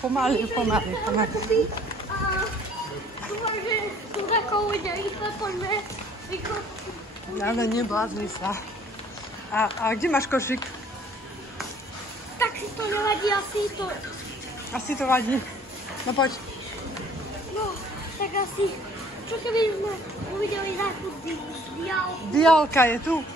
Pomaly. Ale neblázni sa. A kde máš košík? Tak si to nevadí, Asi to vadí. No poď. No, tak asi. Čo keby sme uvideli takú diálku? Diálka je tu. No.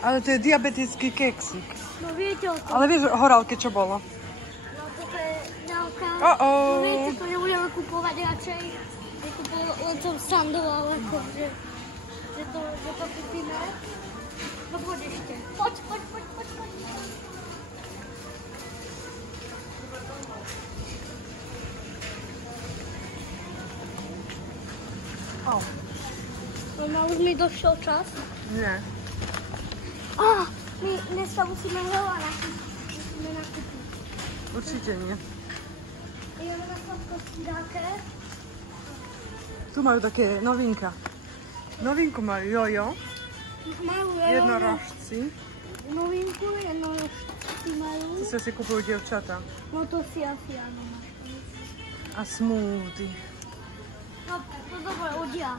Ale to je diabetický keksík. No viete o tom. Ale vieš o horálke čo bolo? No toto je diálka. Oh. No viete, to nebudeme kupovať radšej. Len som sandoval, že to kúpime. No poď ešte. Poď. Oh. No už mi došiel čas. Nie. My dnes sa musíme veľa nakúpiť. Určite nie. Ideme na sladkostidáke. Tu majú také novinka. Novinku majú jojo. Majú Jednorožci. novinku, jednorožci majú. To sa si kupujú dievčatá. No to si asi áno. A smoothie. No to dobre udia.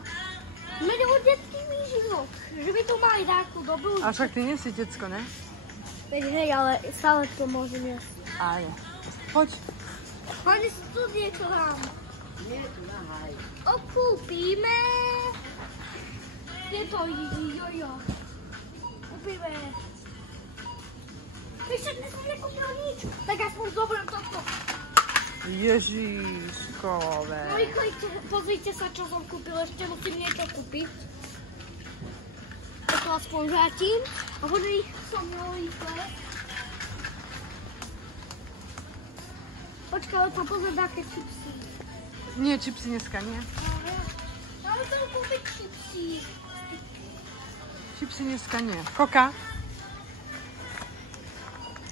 Mene ho detský život. Že by tu mali takú dobrú. A však ty nie si decko, ne? Veď hej, ale stále to môžem jesť. Á, je. Poď. Pani studie k vám. Okúpime tieto jojo. Kúpime. Ešte dnes som nekúpil nič. Tak aspoň zoberiem toto. Ježiškové. No rýchlejte, pozrite sa, čo som kúpil. Ešte musím niečo kúpiť. Toto aspoň vrátim. A hodne ich som měl rýchle. Počkaj, ale tam pozrieť také čipsy. Nie, čipsy dneska nie. Ale chcem kúpiť čipsy. Čipsy dneska nie. Koka?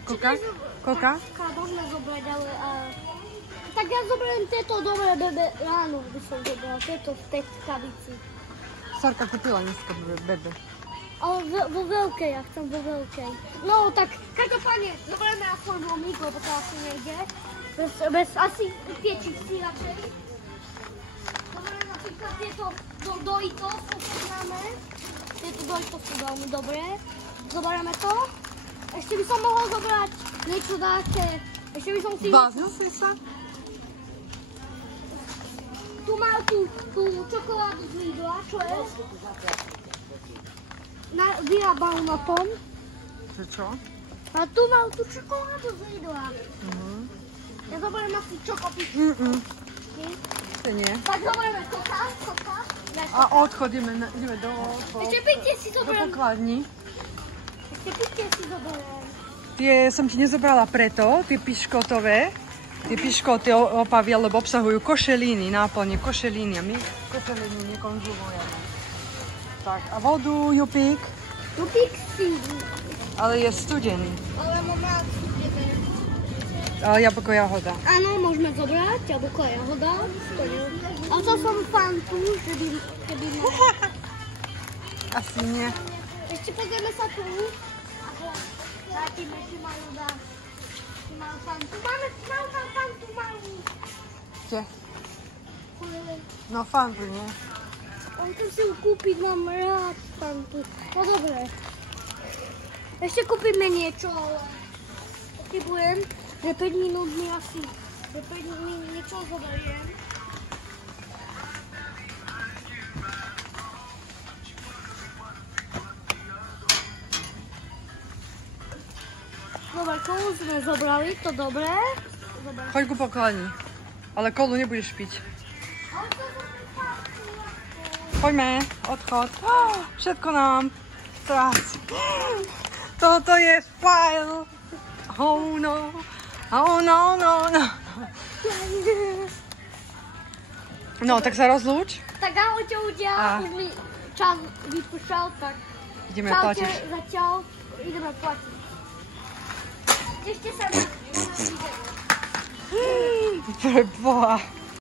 Koka? Koka môžeme zobrať, ale... Tak ja zoberiem tieto dobré bebe ráno, by som zobrala. Tieto v tej kavici. Sarka kúpila dneska bebe. Ale vo veľkej, ja chcem vo veľkej. No tak, každopádne, zoberieme aspoň romík, lebo to asi nejde. Bez asi tie čipsy radšej. Zoberieme napríklad tieto Doritos, poznáme. Tieto Doritos sú veľmi dobré. Zoberieme to. Ešte by som mohol zobrať niečo dáke. Ešte by som si... Bázil si sa? Tu majú tú čokoládu z Lidla, čo je? Vyrábajú na tom. Že čo? A tu majú tú čokoládu z Lidla. Ja zoberiem asi čokopíčku. To nie. Tak zoberieme koka. A odchod, ideme do Ešte pitie si do zoberiem. pokladni. Ešte pitie si zoberiem. Tie som ti nezobrala preto, tie piškotové. Tie piškoty opavia, lebo obsahujú košelíny, náplne košelíny. A my košelíny nekonzumujeme. Tak, a vodu, Jupík? Jupík si. Ale je studený. Ale mám rád studené. Jablko, jahoda. Áno, môžeme zobrať jablko a jahoda. A to som fantu, že by, keby mohol. Asi nie. Ešte pozrieme sa tu. Vrátime, či majú dať. Či majú fantu. Máme tam fantu, majú. Kde? No fantu, nie? On chcem si ju kúpiť, mám rád fantu. No dobre. Ešte kúpime niečo, ale pochybujem, že 5 minút mi asi, že 5 minút niečo zoberiem. Dobre, kolu sme zobrali, to dobré. Choď ku pokladni. Ale kolu nebudeš piť. Poďme, odchod. Všetko nám stráci. Toto je file. Oh no. Oh no, no, no. No, tak sa rozlúč. Tak ahojte ľudia, už mi čas vypúšal, tak ideme čaute, platiť. zatiaľ ideme platiť. Ešte sa na video. Preboha.